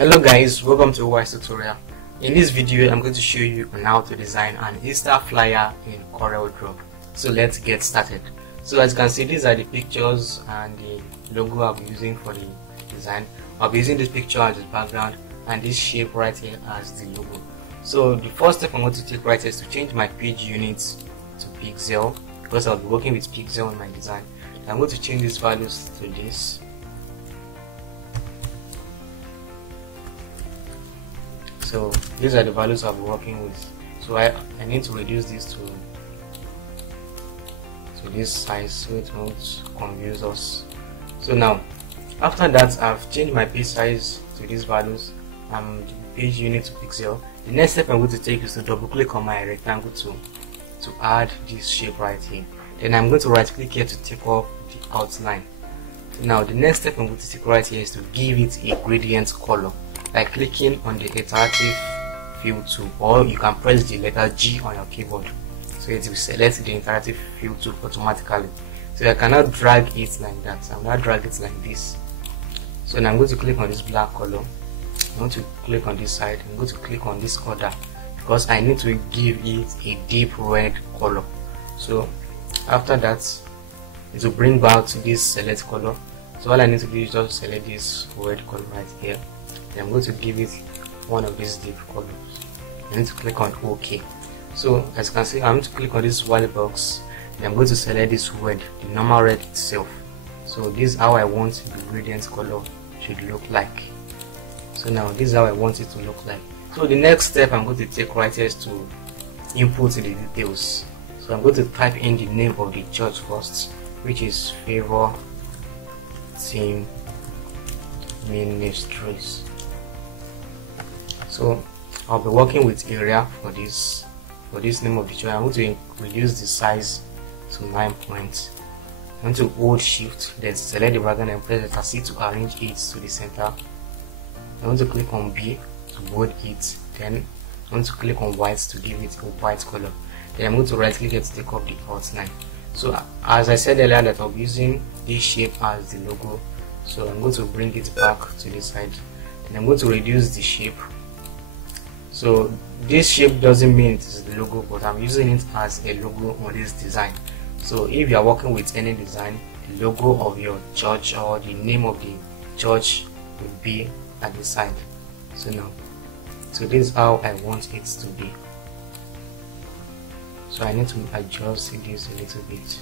Hello guys, welcome to Oluwasogo tutorial. In this video I'm going to show you on how to design an Easter flyer in Coreldraw. So let's get started. So as you can see, these are the pictures and the logo I'll be using for the design. I'll be using this picture as the background and this shape right here as the logo. So the first step I'm going to take right here is to change my page units to pixel, because I'll be working with pixel in my design. I'm going to change these values to this. So these are the values I'll be working with. So I need to reduce this to this size so it won't confuse us. So now after that, I've changed my page size to these values and page unit to pixel. The next step I'm going to take is to double click on my rectangle to add this shape right here. Then I'm going to right click here to take off the outline. So now the next step I'm going to take right here is to give it a gradient color by clicking on the interactive fill tool, or you can press the letter G on your keyboard so it will select the interactive fill tool automatically. So I cannot drag it like that. I'm going to drag it like this. So now I'm going to click on this black color. I'm going to click on this side. I'm going to click on this order because I need to give it a deep red color. So after that, it will bring back to this select color. So all I need to do is just select this red color right here. Then I'm going to give it one of these deep colors. I need to click on OK. So as you can see, I'm going to click on this white box and I'm going to select this red, the normal red itself. So this is how I want the gradient color should look like. So now this is how I want it to look like. So the next step I'm going to take right here is to input the details. So I'm going to type in the name of the church first, which is Favor Team Ministries. So I'll be working with area for this name of the church. I'm going to reduce the size to 9 points. I'm going to hold shift, then select the background and press Letter C to arrange it to the center. I'm going to click on B to bold it. Then I'm going to click on white to give it a white color. Then I'm going to right click it to take off the outline. So as I said earlier that I'll be using this shape as the logo. So I'm going to bring it back to the side. Then I'm going to reduce the shape. So this shape doesn't mean it is the logo, but I'm using it as a logo on this design. So if you are working with any design, the logo of your church or the name of the church will be at the side. So this is how I want it to be. So I need to adjust this a little bit.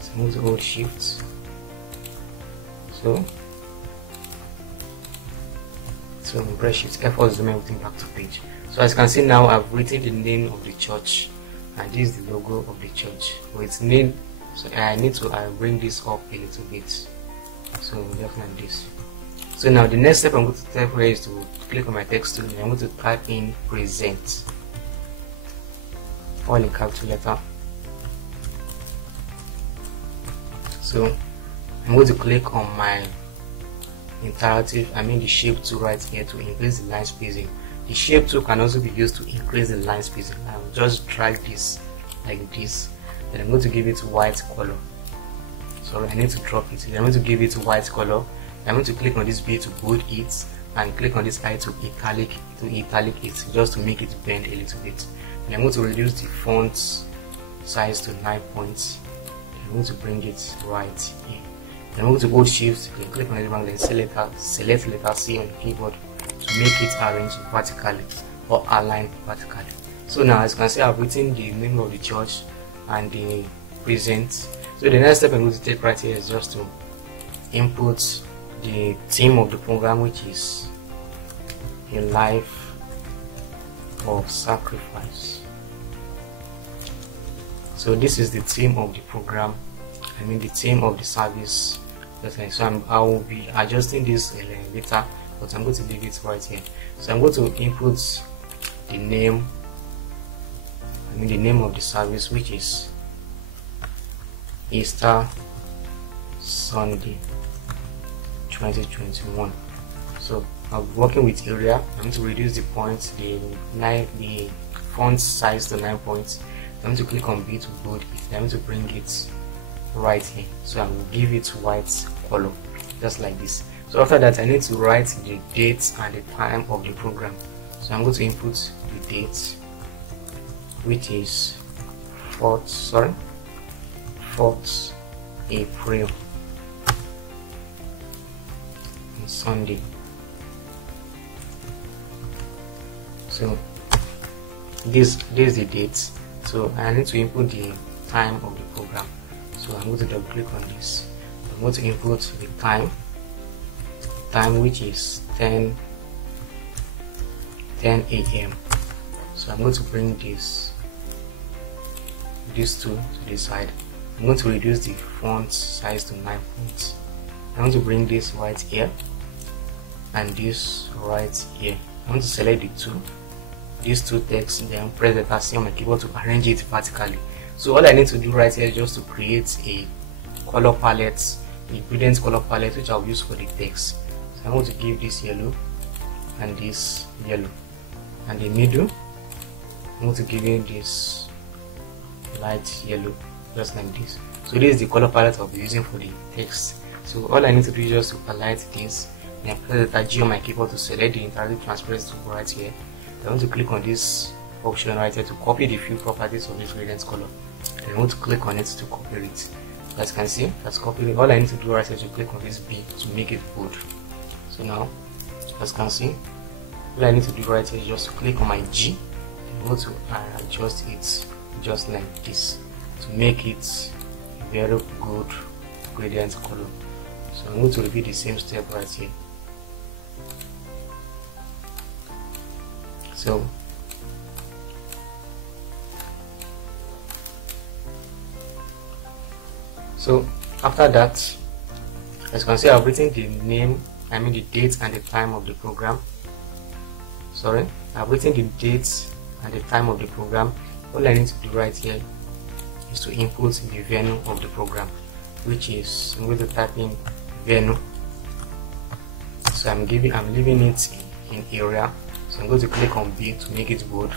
So I'm going to hold shift. So press shift F4 to zoom everything back to page. So as you can see now, I've written the name of the church and this is the logo of the church with name. So I need to bring this up a little bit. So just like this. So now the next step I'm going to type here is to click on my text tool and I'm going to type in present, all in capital letter. So I'm going to click on my the shape tool right here to increase the line spacing. The shape tool can also be used to increase the line spacing. I'll just drag this like this. Then I'm going to give it white color. Sorry, I need to drop it. Then I'm going to give it white color. I'm going to click on this B to bold it and click on this I to italic it just to make it bend a little bit. And I'm going to reduce the font size to 9 points. I'm going to bring it right here. I'm going to hold shift, click on it and then select letter C on the keyboard to make it arrange vertically or align vertically. So now as you can see, I've written the name of the church and the present. So the next step I'm going to take right here is just to input the theme of the program, which is a life of sacrifice. So this is the theme of the program, the theme of the service. So I will be adjusting this later, but I'm going to leave it right here. So I'm going to input the name, the name of the service, which is Easter Sunday 2021. So I'll be working with area. I'm going to reduce the points, the font size to 9 points. I'm going to click on B to bold it. I'm going to bring it right here, so I will give it white color just like this. So after that, I need to write the date and the time of the program. So I'm going to input the date, which is 4th April, on Sunday. So this is the date. So I need to input the time of the program. So I'm going to double click on this. I'm going to input the time, which is 10 a.m. So I'm going to bring these two to the side. I'm going to reduce the font size to 9 points. I'm going to bring this right here and this right here. I'm going to select these two texts, then press the Alt on my keyboard to arrange it vertically. So all I need to do right here is just to create a color palette, a gradient color palette, which I'll use for the text. So I'm going to give this yellow and this yellow, and the middle I'm going to give it this light yellow, just like this. So this is the color palette I'll be using for the text. So all I need to do is just to highlight this, and press the G on my keyboard to select the interactive transparency tool right here. I want to click on this option right here to copy the few properties of this gradient color. And I want to click on it to copy it. So as you can see, that's copied. All I need to do right here is to click on this B to make it bold. So now, as you can see, all I need to do right here is just to click on my G and go to adjust it just like this to make it a very good gradient color. So I'm going to repeat the same step right here. So after that, as you can see, I've written the name, the date and the time of the program. I've written the date and the time of the program. All I need to do right here is to input the venue of the program, which is, I'm going to type in venue. So I'm leaving it in area. So I'm going to click on B to make it bold.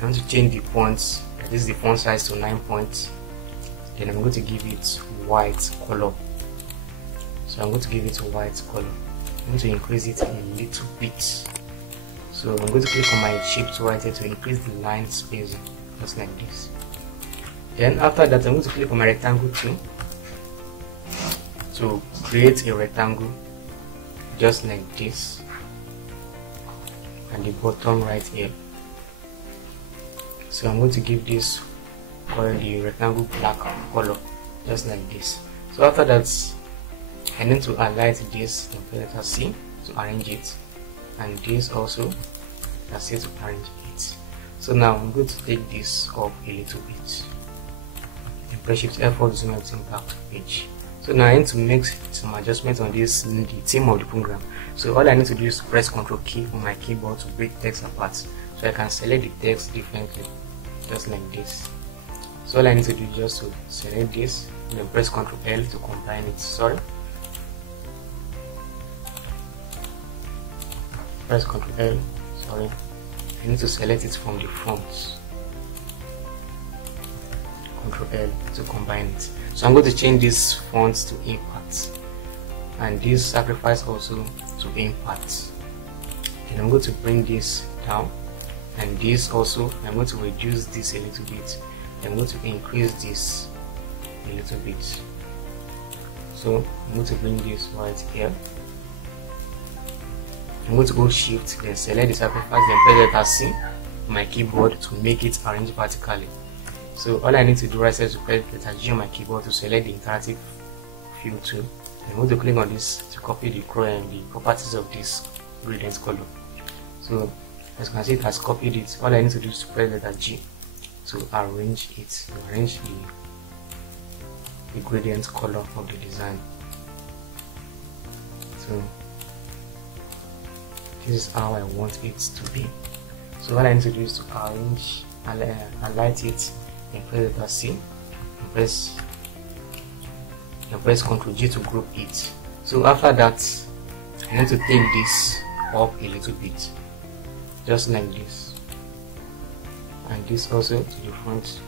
I want to change the fonts. This is the font size to 9 points. Then I'm going to give it white color. So I'm going to give it a white color. I'm going to increase it a little bit. So I'm going to click on my shape tool right here to increase the line spacing, just like this. Then after that, I'm going to click on my rectangle tool to create a rectangle, just like this, and the bottom right here. So I'm going to give this the rectangle black color, just like this. So after that, I need to highlight this and press letter C to arrange it, and this also, that's it, to arrange it. So now I'm going to take this up a little bit and press Shift F4 to zoom everything back to page. So now I need to make some adjustments on this, the theme of the program. So all I need to do is press Ctrl key on my keyboard to break text apart, so I can select the text differently, just like this. So all I need to do is just to select this and then press Ctrl L to combine it. Press Ctrl L. I need to select it from the front. Ctrl L to combine it. So I'm going to change this font to impact, and this sacrifice also to impact. Then I'm going to bring this down, and this also, I'm going to reduce this a little bit. I'm going to increase this a little bit. So I'm going to bring this right here. I'm going to go Shift, then select the sacrifice, then press letter C on my keyboard to make it arrange vertically. So all I need to do right here is to press letter G on my keyboard to select the interactive fill tool. I'm going to click on this to copy the properties of this gradient color. So as you can see, it has copied it. All I need to do is to press letter G to arrange it, arrange the gradient color of the design. So this is how I want it to be. So what I need to do is to arrange, highlight it, and press letter C, and press Ctrl G to group it. So after that, I need to take this up a little bit, just like this, and this also to the front,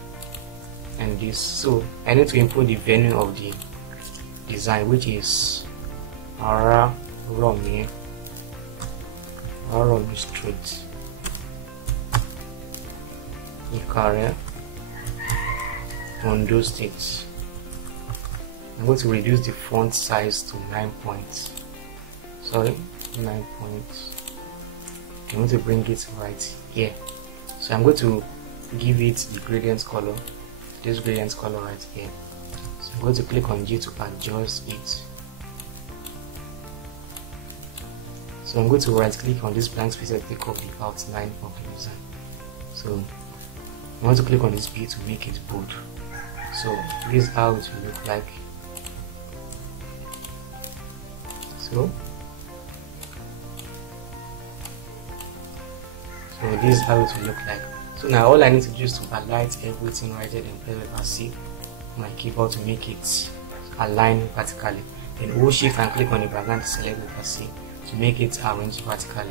and this. So I need to input the venue of the design, which is Aura straight. Ikare, Ondo State. I'm going to reduce the font size to 9 points. Sorry, 9 points. I'm going to bring it right here. So I'm going to give it the gradient color, this gradient color right here. So I'm going to click on G to adjust it. So I'm going to right click on this blank space and take off the outline of the design. So I want to click on this B to make it bold. So this is how it will look like. So this is how it will look like. So now all I need to do is to highlight everything right there and press Alt C on my keyboard to make it align vertically. Then hold Shift and click on the background to select Alt C to make it arrange vertically.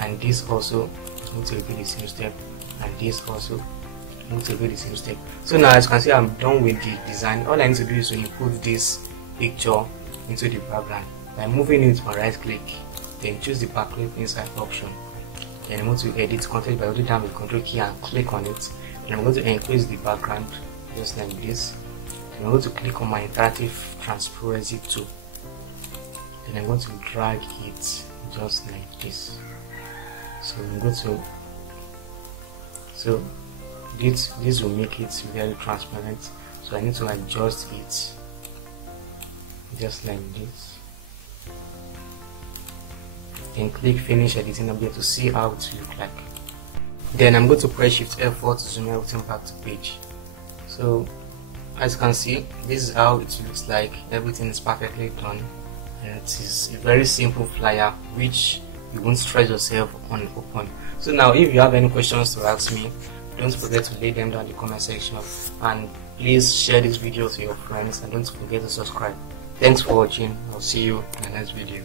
And this also is going to repeat the same step, and this also is going to repeat the same step. So now as you can see, I'm done with the design. All I need to do is to input this picture into the background by moving it on right click, then choose the backlight inside option. Then I'm going to edit content by holding down the control key and click on it. And I'm going to increase the background just like this. Then I'm going to click on my interactive transparency tool. Then I'm going to drag it just like this. So I'm going to, so this will make it very transparent. So I need to adjust it just like this. Then click finish editing. I'll be able to see how it will look like. Then I'm going to press Shift F4 to zoom everything back to page. So as you can see, this is how it looks like. Everything is perfectly done, and it is a very simple flyer which you won't stress yourself on open. So now if you have any questions to ask me, don't forget to lay them down in the comment section, and please share this video to your friends, and don't forget to subscribe. Thanks for watching. I'll see you in the next video.